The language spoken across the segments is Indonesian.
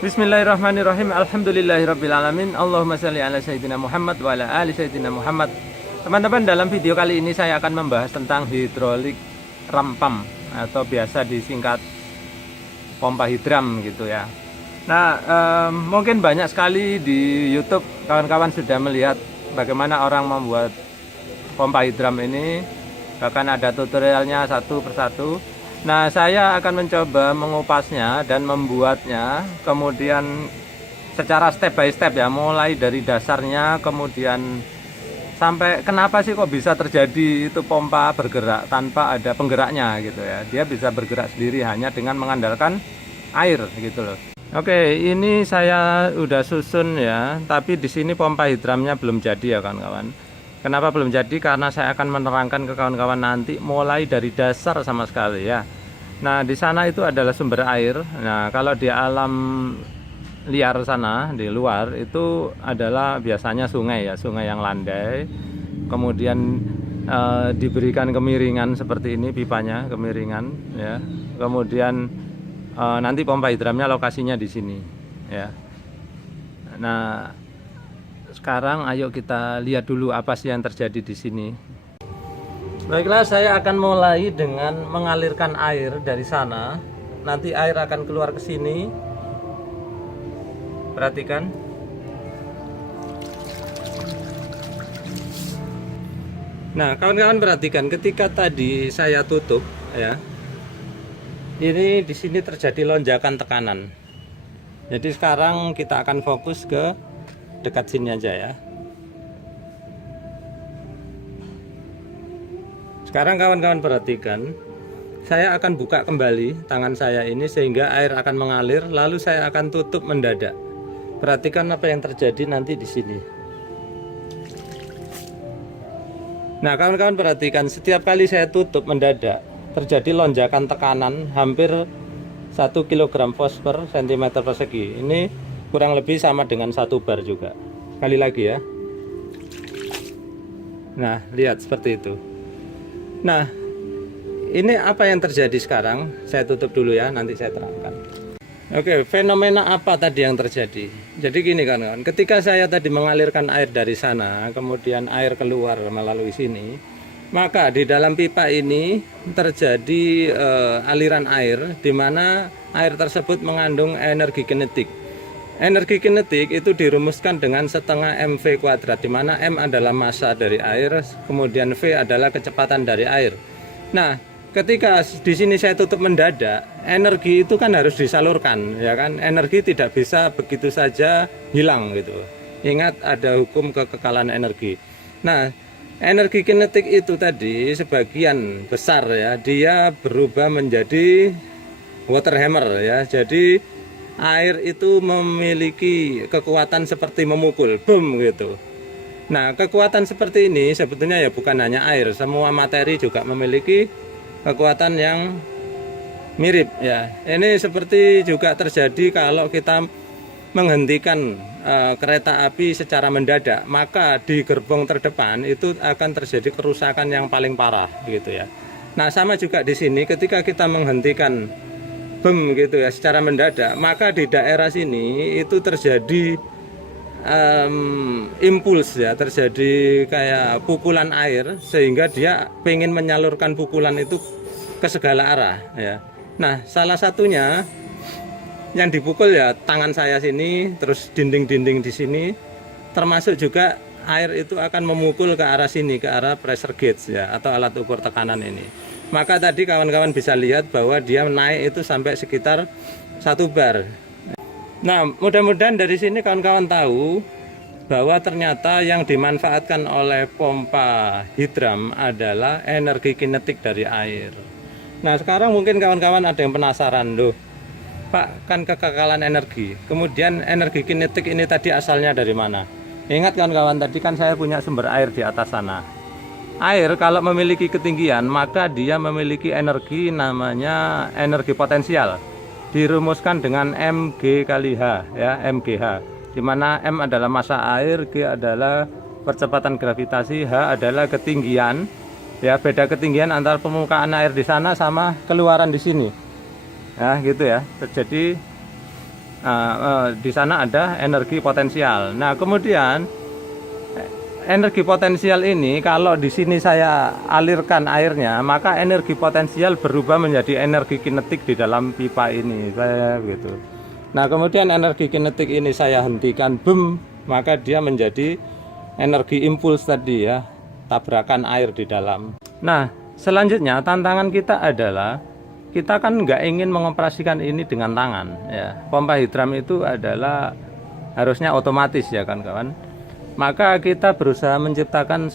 Bismillahirrahmanirrahim. Alhamdulillahirrabbilalamin. Allahumma shalli ala sayyidina Muhammad wa ala ali sayyidina Muhammad. Teman-teman, dalam video kali ini saya akan membahas tentang hidrolik rampam atau biasa disingkat pompa hidram gitu ya. Nah, mungkin banyak sekali di YouTube kawan-kawan sudah melihat bagaimana orang membuat pompa hidram ini, bahkan ada tutorialnya satu persatu. Nah, saya akan mencoba mengupasnya dan membuatnya kemudian secara step by step ya, mulai dari dasarnya kemudian sampai kenapa sih kok bisa terjadi itu pompa bergerak tanpa ada penggeraknya gitu ya. Dia bisa bergerak sendiri hanya dengan mengandalkan air gitu loh. Oke, ini saya udah susun ya, tapi di sini pompa hidramnya belum jadi ya kawan-kawan. Kenapa belum jadi? Karena saya akan menerangkan ke kawan-kawan nanti mulai dari dasar sama sekali ya. Nah, di sana itu adalah sumber air. Nah, kalau di alam liar sana, di luar itu adalah biasanya sungai ya, sungai yang landai. Kemudian diberikan kemiringan seperti ini pipanya, kemiringan ya. Kemudian nanti pompa hidramnya lokasinya di sini ya. Nah, sekarang ayo kita lihat dulu apa sih yang terjadi di sini. Baiklah, saya akan mulai dengan mengalirkan air dari sana. Nanti air akan keluar ke sini. Perhatikan. Nah, kawan-kawan perhatikan ketika tadi saya tutup ya. Ini di sini terjadi lonjakan tekanan. Jadi sekarang kita akan fokus ke dekat sini aja ya. Sekarang kawan-kawan perhatikan, saya akan buka kembali tangan saya ini sehingga air akan mengalir, lalu saya akan tutup mendadak. Perhatikan apa yang terjadi nanti di sini. Nah, kawan-kawan perhatikan, setiap kali saya tutup mendadak terjadi lonjakan tekanan hampir 1 kg fosfor cm persegi. Ini kurang lebih sama dengan 1 bar juga. Sekali lagi ya. Nah, lihat seperti itu. Nah, ini apa yang terjadi sekarang? Saya tutup dulu ya, nanti saya terangkan. Oke, fenomena apa tadi yang terjadi? Jadi gini kan, ketika saya tadi mengalirkan air dari sana, kemudian air keluar melalui sini, maka di dalam pipa ini terjadi aliran air, di mana air tersebut mengandung energi kinetik. Energi kinetik itu dirumuskan dengan setengah mv kuadrat, di mana m adalah massa dari air, kemudian v adalah kecepatan dari air. Nah, ketika di sini saya tutup mendadak, energi itu kan harus disalurkan, ya kan? Energi tidak bisa begitu saja hilang gitu. Ingat ada hukum kekekalan energi. Nah, energi kinetik itu tadi sebagian besar ya, dia berubah menjadi water hammer ya. Jadi air itu memiliki kekuatan seperti memukul, boom gitu. Nah, kekuatan seperti ini sebetulnya ya bukan hanya air, semua materi juga memiliki kekuatan yang mirip ya. Ini seperti juga terjadi kalau kita menghentikan kereta api secara mendadak, maka di gerbong terdepan itu akan terjadi kerusakan yang paling parah gitu ya. Nah, sama juga di sini ketika kita menghentikan bom gitu ya secara mendadak, maka di daerah sini itu terjadi impuls ya, terjadi kayak pukulan air sehingga dia pengen menyalurkan pukulan itu ke segala arah ya. Nah, salah satunya yang dipukul ya tangan saya sini, terus dinding-dinding di sini, termasuk juga air itu akan memukul ke arah sini, ke arah pressure gauge ya, atau alat ukur tekanan ini. Maka tadi kawan-kawan bisa lihat bahwa dia naik itu sampai sekitar 1 bar. Nah, mudah-mudahan dari sini kawan-kawan tahu bahwa ternyata yang dimanfaatkan oleh pompa hidram adalah energi kinetik dari air. Nah, sekarang mungkin kawan-kawan ada yang penasaran, loh Pak, kan kekekalan energi. Kemudian energi kinetik ini tadi asalnya dari mana? Ingat kawan-kawan, tadi kan saya punya sumber air di atas sana. Air kalau memiliki ketinggian, maka dia memiliki energi namanya energi potensial. Dirumuskan dengan mg kali h ya, mgh. Di mana m adalah massa air, g adalah percepatan gravitasi, h adalah ketinggian. Ya, beda ketinggian antara permukaan air di sana sama keluaran di sini. Ya, gitu ya. Jadi Di sana ada energi potensial. Nah, kemudian energi potensial ini kalau di sini saya alirkan airnya, maka energi potensial berubah menjadi energi kinetik di dalam pipa ini, saya gitu. Nah, kemudian energi kinetik ini saya hentikan, boom, maka dia menjadi energi impuls tadi ya, tabrakan air di dalam. Nah, selanjutnya tantangan kita adalah kita kan nggak ingin mengoperasikan ini dengan tangan ya. Pompa hidram itu adalah harusnya otomatis ya kan kawan. Maka kita berusaha menciptakan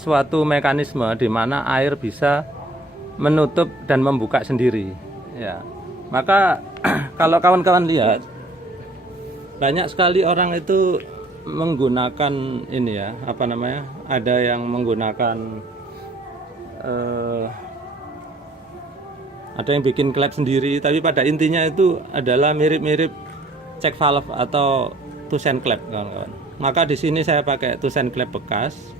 suatu mekanisme di mana air bisa menutup dan membuka sendiri ya. Maka kalau kawan-kawan lihat, banyak sekali orang itu menggunakan ini ya, apa namanya, ada yang menggunakan ada yang bikin klep sendiri, tapi pada intinya itu adalah mirip-mirip check valve atau Tusen klep kawan-kawan. Maka di sini saya pakai Tusen klep bekas.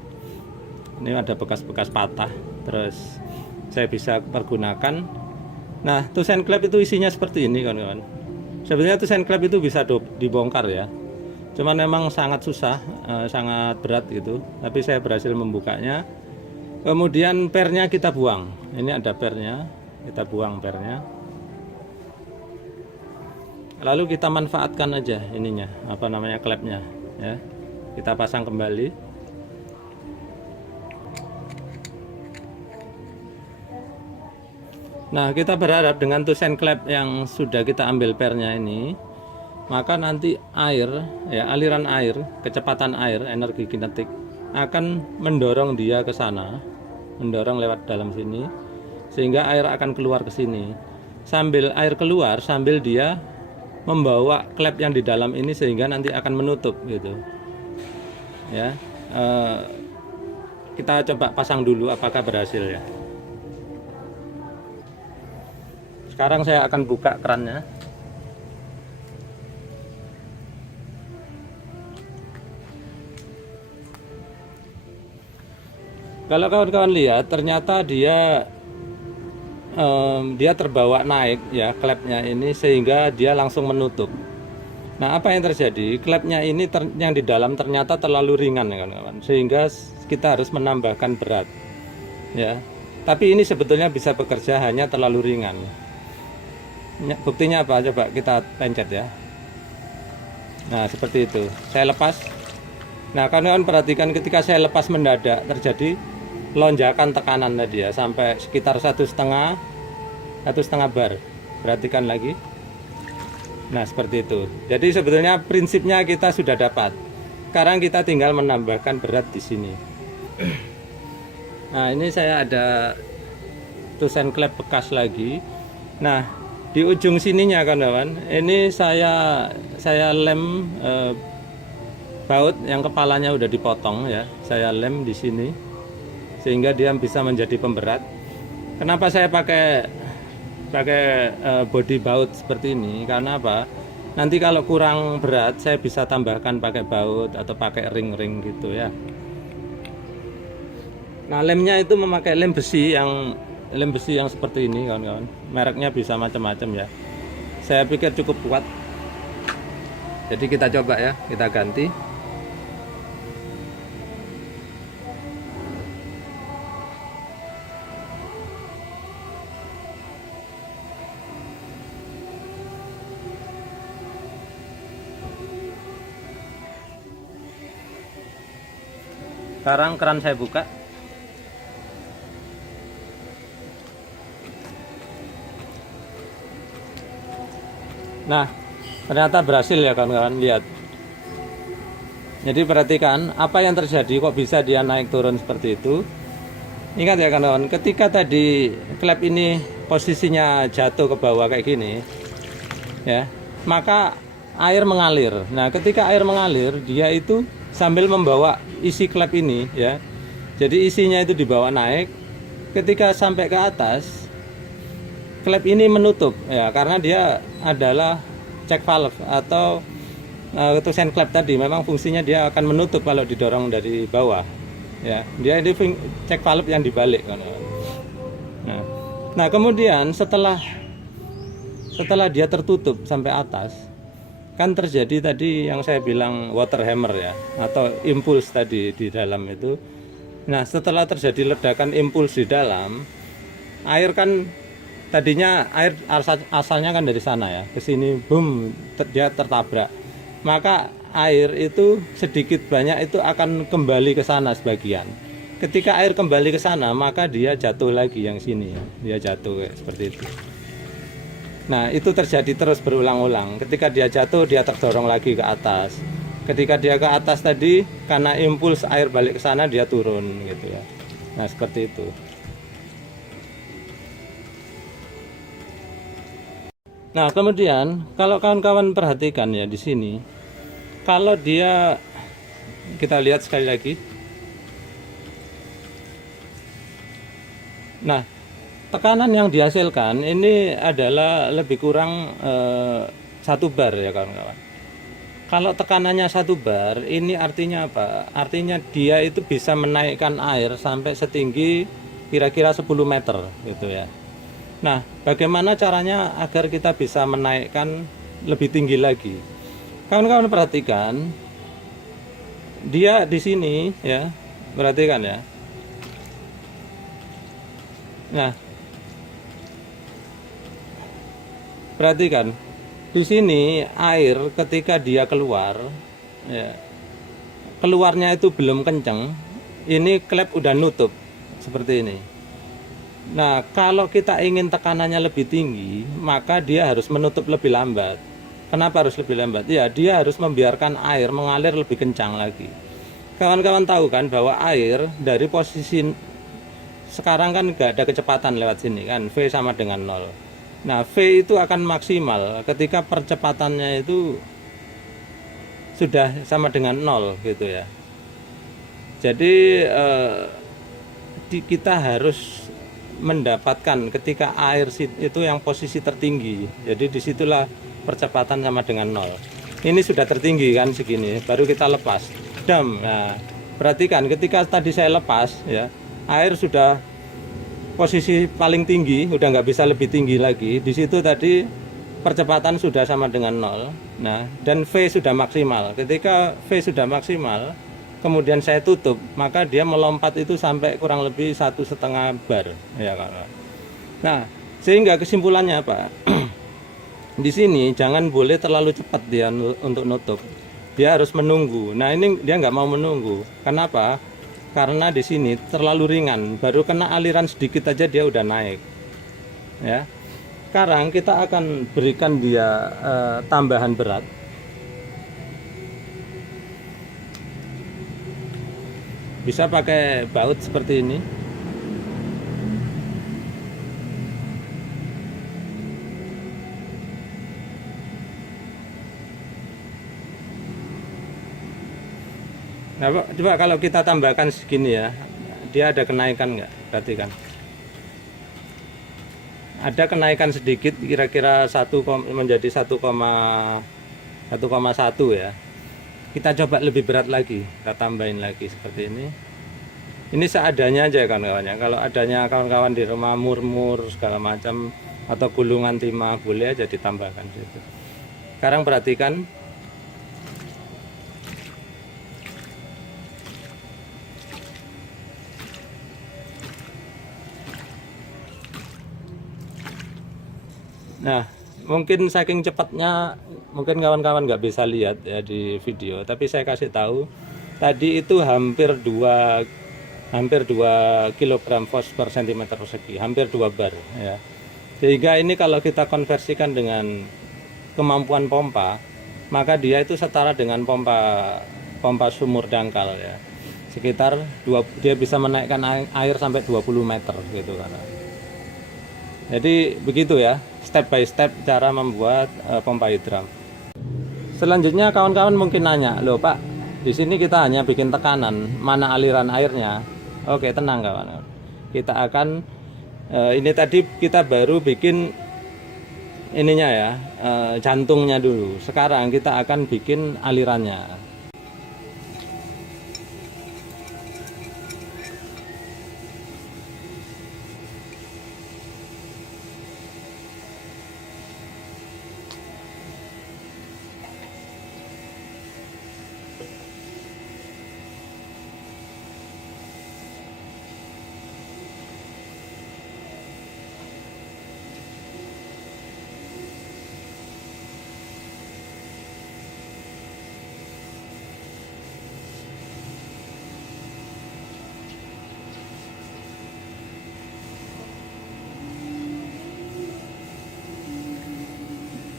Ini ada bekas-bekas patah, terus saya bisa pergunakan. Nah, Tusen klep itu isinya seperti ini kawan-kawan. Sebenarnya Tusen klep itu bisa dibongkar ya. Cuman memang sangat susah, sangat berat gitu. Tapi saya berhasil membukanya. Kemudian pernya kita buang. Ini ada pernya, kita buang pernya. Lalu kita manfaatkan aja ininya, apa namanya, klepnya ya. Kita pasang kembali. Nah, kita berharap dengan Tusen klep yang sudah kita ambil pernya ini, maka nanti air ya, aliran air, kecepatan air, energi kinetik akan mendorong dia ke sana, mendorong lewat dalam sini, sehingga air akan keluar ke sini. Sambil air keluar, sambil dia membawa klep yang di dalam ini, sehingga nanti akan menutup gitu ya. Kita coba pasang dulu apakah berhasil ya. Sekarang saya akan buka kerannya. Kalau kawan-kawan lihat, ternyata dia terbawa naik ya klepnya ini, sehingga dia langsung menutup. Nah, apa yang terjadi? Klepnya ini yang di dalam ternyata terlalu ringan ya kawan-kawan, sehingga kita harus menambahkan berat ya. Tapi ini sebetulnya bisa bekerja, hanya terlalu ringan. Buktinya apa? Coba kita pencet ya. Nah, seperti itu. Saya lepas. Nah, kawan-kawan perhatikan, ketika saya lepas mendadak terjadi lonjakan tekanan tadi ya, sampai sekitar 1,5 bar. Perhatikan lagi. Nah, seperti itu. Jadi sebetulnya prinsipnya kita sudah dapat. Sekarang kita tinggal menambahkan berat di sini. Nah, ini saya ada Tusen klep bekas lagi. Nah, di ujung sininya kawan-kawan, ini saya lem baut yang kepalanya udah dipotong ya. Saya lem di sini sehingga dia bisa menjadi pemberat. Kenapa saya pakai body baut seperti ini? Karena apa? Nanti kalau kurang berat saya bisa tambahkan pakai baut atau pakai ring-ring gitu ya. Nah, lemnya itu memakai lem besi yang seperti ini kawan-kawan. Mereknya bisa macam-macam ya. Saya pikir cukup kuat. Jadi kita coba ya, kita ganti. Sekarang keran saya buka. Nah, ternyata berhasil ya kawan-kawan, lihat. Jadi perhatikan apa yang terjadi, kok bisa dia naik turun seperti itu. Ingat ya kawan-kawan, ketika tadi klep ini posisinya jatuh ke bawah kayak gini ya, maka air mengalir. Nah, ketika air mengalir, dia itu sambil membawa isi klep ini ya. Jadi isinya itu dibawa naik. Ketika sampai ke atas, klep ini menutup ya, karena dia adalah check valve atau Tusen klep tadi. Memang fungsinya dia akan menutup kalau didorong dari bawah ya. Dia ini check valve yang dibalik. Nah kemudian setelah dia tertutup sampai atas, kan terjadi tadi yang saya bilang water hammer ya, atau impuls tadi di dalam itu. Nah, setelah terjadi ledakan impuls di dalam, air kan tadinya air asalnya kan dari sana ya, ke sini boom, dia tertabrak. Maka air itu sedikit banyak itu akan kembali ke sana sebagian. Ketika air kembali ke sana, maka dia jatuh lagi yang sini ya. Dia jatuh seperti itu. Nah, itu terjadi terus berulang-ulang. Ketika dia jatuh, dia terdorong lagi ke atas. Ketika dia ke atas tadi, karena impuls air balik ke sana, dia turun gitu ya. Nah, seperti itu. Nah, kemudian kalau kawan-kawan perhatikan ya di sini, kalau dia, kita lihat sekali lagi. Nah, tekanan yang dihasilkan ini adalah lebih kurang 1 bar ya kawan-kawan. Kalau tekanannya 1 bar, ini artinya apa? Artinya dia itu bisa menaikkan air sampai setinggi kira-kira 10 meter gitu ya. Nah, bagaimana caranya agar kita bisa menaikkan lebih tinggi lagi? Kawan-kawan perhatikan, dia di sini ya, perhatikan ya. Nah, perhatikan di sini air ketika dia keluar, ya, keluarnya itu belum kenceng. Ini klep udah nutup seperti ini. Nah, kalau kita ingin tekanannya lebih tinggi, maka dia harus menutup lebih lambat. Kenapa harus lebih lambat? Ya, dia harus membiarkan air mengalir lebih kencang lagi. Kawan-kawan tahu kan bahwa air dari posisi sekarang kan nggak ada kecepatan lewat sini kan, V sama dengan 0. Nah, V itu akan maksimal ketika percepatannya itu sudah sama dengan 0 gitu ya. Jadi kita harus mendapatkan ketika air itu yang posisi tertinggi. Jadi disitulah percepatan sama dengan 0. Ini sudah tertinggi kan segini, baru kita lepas. Dam. Nah, perhatikan ketika tadi saya lepas ya, air sudah posisi paling tinggi, udah nggak bisa lebih tinggi lagi. Di situ tadi percepatan sudah sama dengan 0. Nah, dan V sudah maksimal. Ketika V sudah maksimal, kemudian saya tutup, maka dia melompat itu sampai kurang lebih 1,5 bar ya kan. Nah, sehingga kesimpulannya apa? Di sini jangan boleh terlalu cepat dia untuk nutup. Dia harus menunggu. Nah, ini dia nggak mau menunggu. Kenapa? Karena di sini terlalu ringan, baru kena aliran sedikit aja dia udah naik. Ya. Sekarang kita akan berikan dia tambahan berat. Bisa pakai baut seperti ini. Nah, coba kalau kita tambahkan segini ya, dia ada kenaikan nggak? Perhatikan. Ada kenaikan sedikit, kira-kira menjadi 1,1 ya. Kita coba lebih berat lagi, kita tambahin lagi seperti ini. Ini seadanya aja kawan-kawannya. Kalau adanya kawan-kawan di rumah murmur segala macam atau gulungan timah, boleh aja ditambahkan situ. Sekarang perhatikan. Nah, mungkin saking cepatnya, mungkin kawan-kawan nggak bisa lihat ya di video, tapi saya kasih tahu, tadi itu hampir 2 kg fos per cm persegi, hampir 2 bar ya. Sehingga ini kalau kita konversikan dengan kemampuan pompa, maka dia itu setara dengan pompa sumur dangkal ya. Sekitar dia bisa menaikkan air sampai 20 meter gitu kan. Jadi begitu ya, step by step cara membuat pompa hidram. Selanjutnya kawan-kawan mungkin nanya, loh Pak, di sini kita hanya bikin tekanan, mana aliran airnya? Oke, tenang kawan. Kita akan ini tadi kita baru bikin ininya ya, jantungnya dulu. Sekarang kita akan bikin alirannya.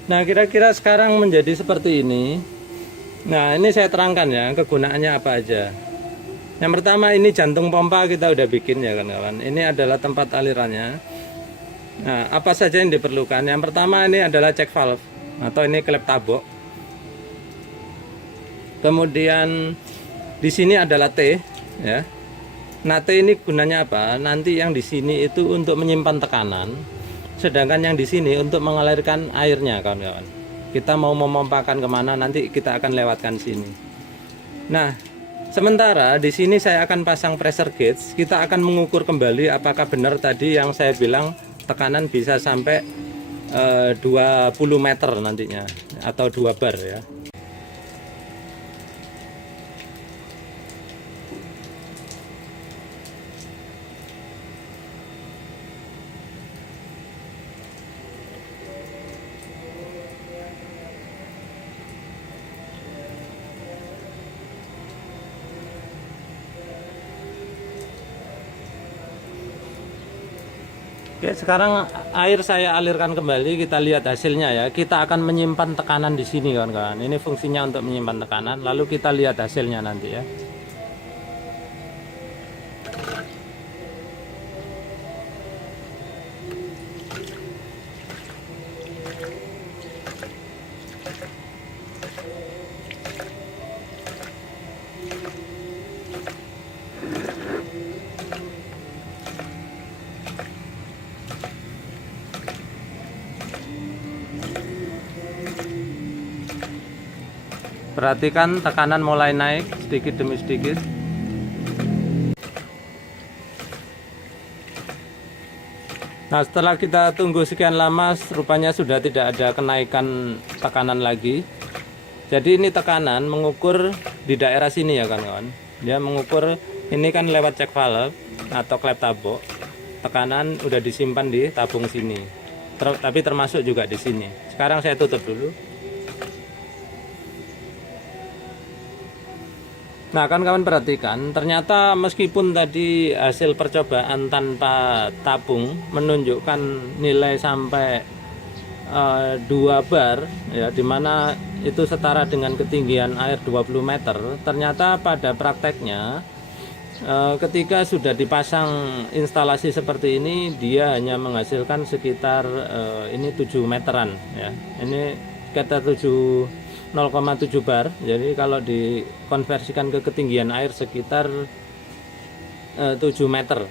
Nah, kira-kira sekarang menjadi seperti ini. Nah, ini saya terangkan ya kegunaannya apa aja. Yang pertama, ini jantung pompa kita udah bikin ya kawan-kawan. Ini adalah tempat alirannya. Nah, apa saja yang diperlukan? Yang pertama ini adalah check valve atau ini klep tabok. Kemudian di sini adalah T ya. Nah, T ini gunanya apa? Nanti yang di sini itu untuk menyimpan tekanan. Sedangkan yang di sini untuk mengalirkan airnya kawan-kawan. Kita mau memompakan kemana nanti kita akan lewatkan sini. Nah, sementara di sini saya akan pasang pressure gauge. Kita akan mengukur kembali apakah benar tadi yang saya bilang tekanan bisa sampai 20 meter nantinya atau 2 bar ya. Oke, sekarang air saya alirkan kembali, kita lihat hasilnya ya. Kita akan menyimpan tekanan di sini kawan-kawan. Ini fungsinya untuk menyimpan tekanan, lalu kita lihat hasilnya nanti ya. Perhatikan tekanan mulai naik sedikit demi sedikit. Nah, setelah kita tunggu sekian lama, rupanya sudah tidak ada kenaikan tekanan lagi. Jadi ini tekanan mengukur di daerah sini ya kawan-kawan. Dia mengukur ini kan lewat check valve atau klep tabok. Tekanan udah disimpan di tabung sini. Tapi termasuk juga di sini. Sekarang saya tutup dulu. Nah, kan kawan perhatikan, ternyata meskipun tadi hasil percobaan tanpa tabung menunjukkan nilai sampai 2 bar ya, dimana itu setara dengan ketinggian air 20 meter. Ternyata pada prakteknya ketika sudah dipasang instalasi seperti ini, dia hanya menghasilkan sekitar ini 7 meteran ya. Ini kata 0,7 bar. Jadi kalau dikonversikan ke ketinggian air sekitar 7 meter.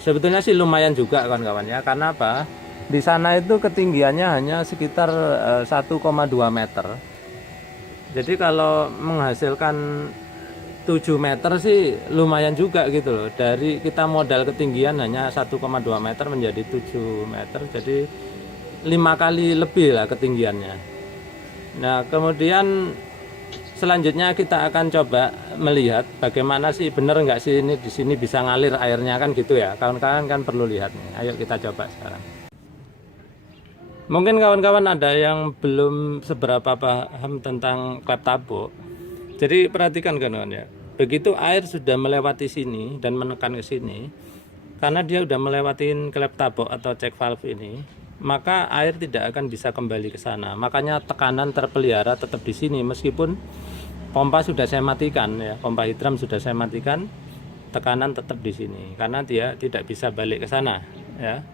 Sebetulnya sih lumayan juga kawan-kawan ya. Karena apa? Di sana itu ketinggiannya hanya sekitar 1,2 meter. Jadi kalau menghasilkan 7 meter sih lumayan juga gitu loh. Dari kita modal ketinggian hanya 1,2 meter menjadi 7 meter. Jadi 5 kali lebih lah ketinggiannya. Nah, kemudian selanjutnya kita akan coba melihat bagaimana sih bener nggak sih ini di sini bisa ngalir airnya kan gitu ya. Kawan-kawan kan perlu lihat nih. Ayo kita coba sekarang. Mungkin kawan-kawan ada yang belum seberapa paham tentang klep tabok. Jadi perhatikan kawan-kawan ya. Begitu air sudah melewati sini dan menekan ke sini, karena dia sudah melewatin klep tabok atau check valve ini, maka air tidak akan bisa kembali ke sana. Makanya tekanan terpelihara tetap di sini meskipun pompa sudah saya matikan ya, pompa hidram sudah saya matikan, tekanan tetap di sini karena dia tidak bisa balik ke sana ya.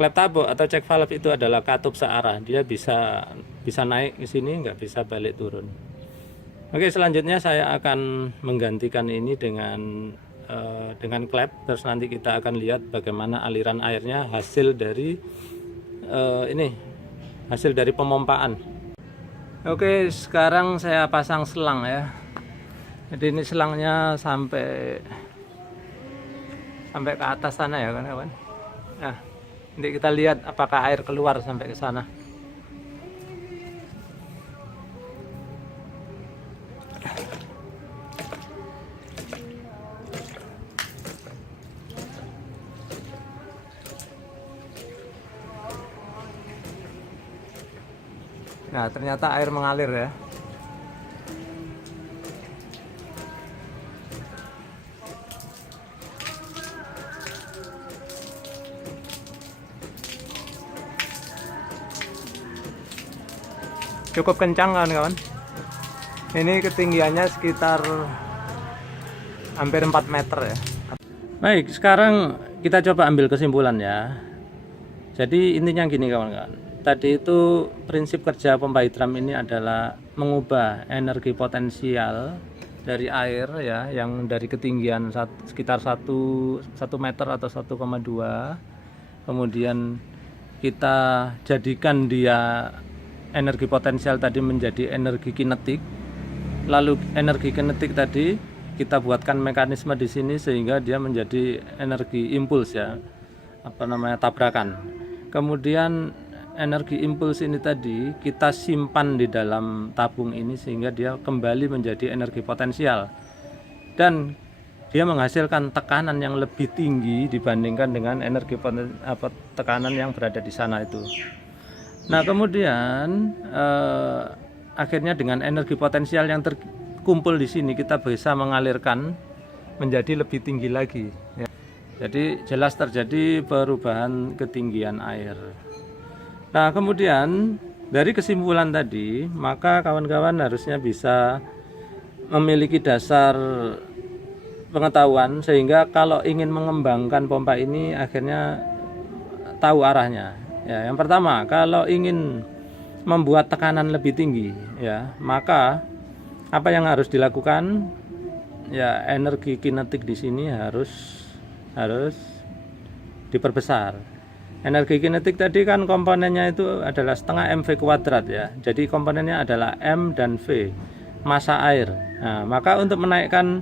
Klep tabok atau check valve itu adalah katup searah, dia bisa naik ke sini, nggak bisa balik turun. Oke, selanjutnya saya akan menggantikan ini dengan klep, terus nanti kita akan lihat bagaimana aliran airnya hasil dari hasil dari pemompaan. Oke, sekarang saya pasang selang ya. Jadi ini selangnya sampai ke atas sana ya kawan-kawan. Nah, nanti kita lihat apakah air keluar sampai ke sana. Nah, ternyata air mengalir ya. cukup kencang kawan-kawan. Ini ketinggiannya sekitar hampir 4 meter ya. Baik, sekarang kita coba ambil kesimpulan ya. Jadi intinya gini kawan-kawan. Tadi itu prinsip kerja pompa hidram ini adalah mengubah energi potensial dari air ya, yang dari ketinggian sekitar 1 meter atau 1,2, kemudian kita jadikan dia energi potensial tadi menjadi energi kinetik. Lalu energi kinetik tadi kita buatkan mekanisme di sini sehingga dia menjadi energi impuls ya, tabrakan. Kemudian energi impuls ini tadi kita simpan di dalam tabung ini sehingga dia kembali menjadi energi potensial dan dia menghasilkan tekanan yang lebih tinggi dibandingkan dengan energi tekanan yang berada di sana itu. Nah kemudian akhirnya dengan energi potensial yang terkumpul di sini kita bisa mengalirkan menjadi lebih tinggi lagi ya. Jadi jelas terjadi perubahan ketinggian air. Nah kemudian dari kesimpulan tadi, maka kawan-kawan harusnya bisa memiliki dasar pengetahuan sehingga kalau ingin mengembangkan pompa ini akhirnya tahu arahnya. Ya, yang pertama, kalau ingin membuat tekanan lebih tinggi, ya maka apa yang harus dilakukan? Ya energi kinetik di sini harus diperbesar. Energi kinetik tadi kan komponennya itu adalah setengah mv kuadrat ya. Jadi komponennya adalah m dan v, massa air. Nah, maka untuk menaikkan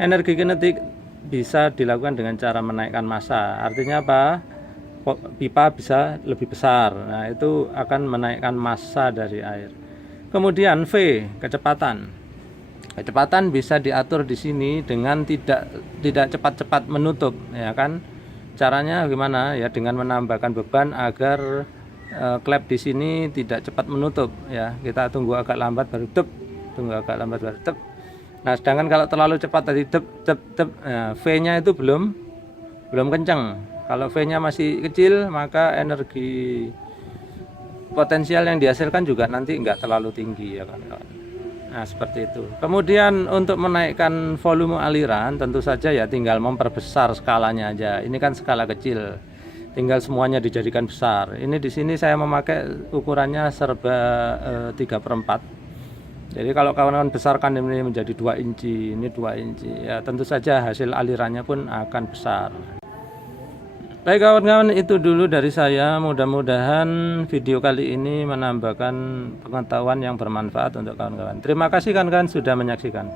energi kinetik bisa dilakukan dengan cara menaikkan massa. Artinya apa? Pipa bisa lebih besar. Nah, itu akan menaikkan massa dari air. Kemudian v, kecepatan. Kecepatan bisa diatur di sini dengan tidak cepat-cepat menutup, ya kan? Caranya gimana ya, dengan menambahkan beban agar klep di sini tidak cepat menutup ya. Kita tunggu agak lambat baru tep, tunggu agak lambat baru tep. Nah sedangkan kalau terlalu cepat tadi tep, nah, V-nya itu belum kencang. Kalau V-nya masih kecil maka energi potensial yang dihasilkan juga nanti enggak terlalu tinggi ya kan. Nah seperti itu. Kemudian untuk menaikkan volume aliran tentu saja ya tinggal memperbesar skalanya aja. Ini kan skala kecil, tinggal semuanya dijadikan besar. Ini di sini saya memakai ukurannya serba 3/4. Jadi kalau kawan-kawan besarkan ini menjadi 2 inci, ini 2 inci ya tentu saja hasil alirannya pun akan besar. Baik kawan-kawan, itu dulu dari saya. Mudah-mudahan video kali ini menambahkan pengetahuan yang bermanfaat untuk kawan-kawan. Terima kasih kawan-kawan sudah menyaksikan.